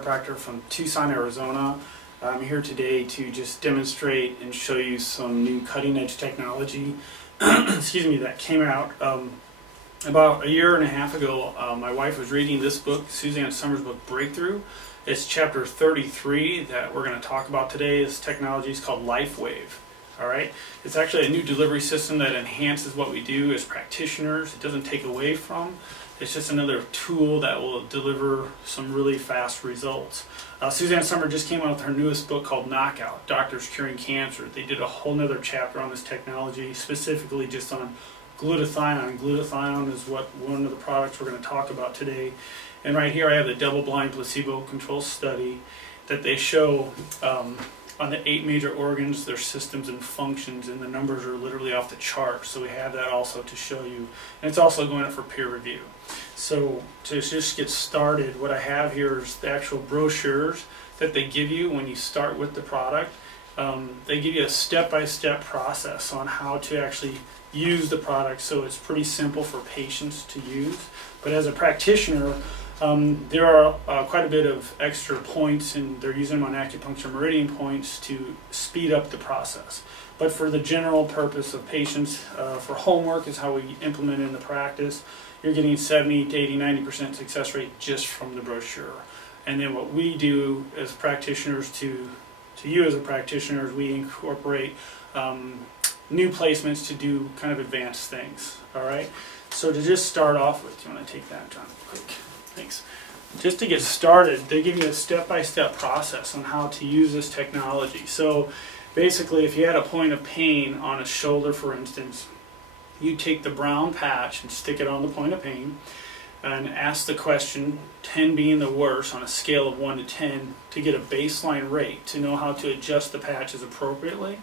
Chiropractor from Tucson, Arizona. I'm here today to just demonstrate and show you some new cutting-edge technology excuse me, that came out about a year and a half ago. My wife was reading this book, Suzanne Somers' book, Breakthrough. It's chapter 33 that we're going to talk about today. This technology is called LifeWave. Alright, it's actually a new delivery system that enhances what we do as practitioners. It doesn't take away from. It's just another tool that will deliver some really fast results. Suzanne Somers just came out with her newest book called Knockout, Doctors Curing Cancer. They did a whole nother chapter on this technology, specifically just on glutathione. Glutathione is one of the products we're going to talk about today. And right here I have the double-blind placebo-controlled study that they show on the 8 major organs, their systems and functions, and the numbers are literally off the chart. So we have that also to show you. And it's also going up for peer review. So to just get started, what I have here is the actual brochures that they give you when you start with the product. They give you a step-by-step process on how to actually use the product, so it's pretty simple for patients to use. But as a practitioner, there are quite a bit of extra points, and they're using them on acupuncture meridian points to speed up the process. But for the general purpose of patients, for homework is how we implement it in the practice, you're getting 70 to 80, 90% success rate just from the brochure. And then what we do as practitioners to you as a practitioner is we incorporate new placements to do kind of advanced things. All right. So to just start off with, do you want to take that, John, quick? Thanks. Just to get started, they give you a step-by-step process on how to use this technology. So basically, if you had a point of pain on a shoulder, for instance, you take the brown patch and stick it on the point of pain and ask the question, 10 being the worst on a scale of 1 to 10, to get a baseline rate, to know how to adjust the patches appropriately.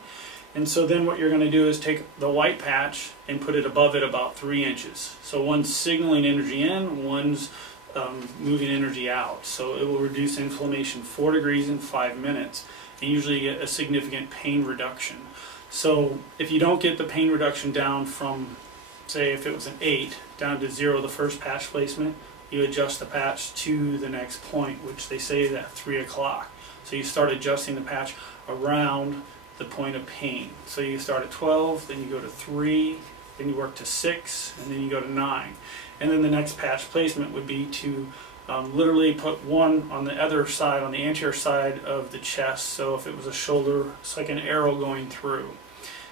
And so then what you're going to do is take the white patch and put it above it about 3 inches. So one's signaling energy in, one's moving energy out. So it will reduce inflammation 4 degrees in 5 minutes, and usually get a significant pain reduction. So if you don't get the pain reduction down from, say if it was an 8, down to 0 the first patch placement, you adjust the patch to the next point, which they say is at 3 o'clock. So you start adjusting the patch around the point of pain. So you start at 12, then you go to 3, then you work to 6, and then you go to 9. And then the next patch placement would be to literally put one on the other side, on the anterior side of the chest. So if it was a shoulder, it's like an arrow going through.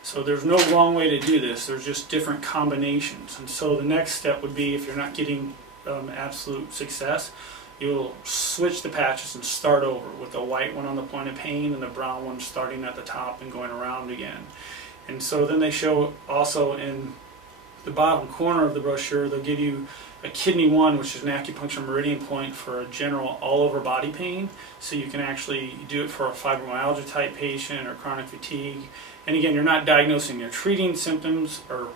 So there's no wrong way to do this. There's just different combinations. And so the next step would be, if you're not getting absolute success, you'll switch the patches and start over with the white one on the point of pain and the brown one starting at the top and going around again. And so then they show also in the bottom corner of the brochure, they'll give you a kidney 1, which is an acupuncture meridian point for a general all-over body pain. So you can actually do it for a fibromyalgia type patient or chronic fatigue. And again, you're not diagnosing, you're treating symptoms or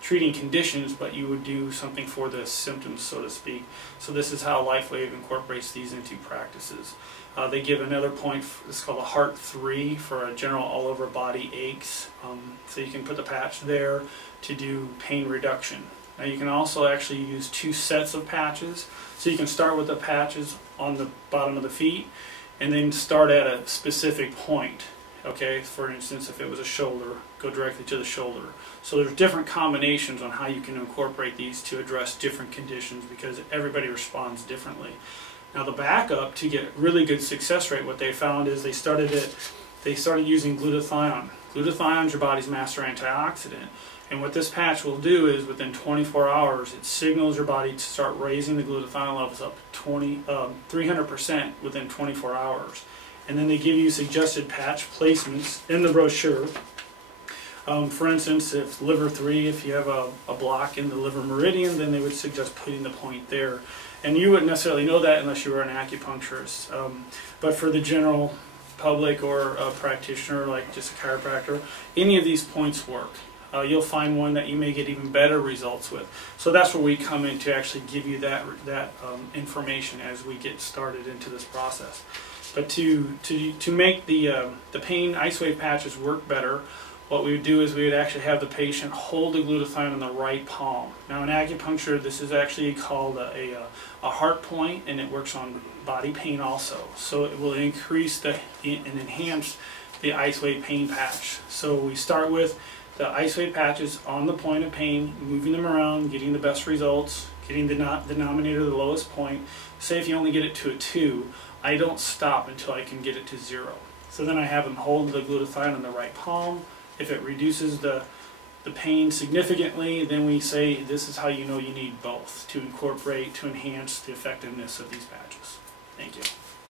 treating conditions, but you would do something for the symptoms, so to speak. So this is how LifeWave incorporates these into practices. They give another point, it's called a Heart 3 for a general all-over body aches. So you can put the patch there to do pain reduction. Now you can also actually use 2 sets of patches. So you can start with the patches on the bottom of the feet and then start at a specific point. Okay, for instance, if it was a shoulder, go directly to the shoulder. So there's different combinations on how you can incorporate these to address different conditions, because everybody responds differently. Now the backup to get really good success rate, what they found is they started using glutathione. Glutathione is your body's master antioxidant. And what this patch will do is within 24 hours, it signals your body to start raising the glutathione levels up to 300% within 24 hours. And then they give you suggested patch placements in the brochure. For instance, if liver 3, if you have a block in the liver meridian, then they would suggest putting the point there. And you wouldn't necessarily know that unless you were an acupuncturist. But for the general public or a practitioner, like just a chiropractor, any of these points work. You'll find one that you may get even better results with. So that's where we come in to actually give you that information as we get started into this process. But to make the pain IceWave patches work better, what we would do is we would actually have the patient hold the glutathione in the right palm. Now in acupuncture, this is actually called a heart point, and it works on body pain also. So it will increase and enhance the ice-weight pain patch. So we start with the ice-weight patches on the point of pain, moving them around, getting the best results, getting the denominator the lowest point. Say if you only get it to a 2, I don't stop until I can get it to 0. So then I have them hold the glutathione in the right palm. If it reduces the pain significantly, then we say this is how you know you need both to incorporate, to enhance the effectiveness of these patches. Thank you.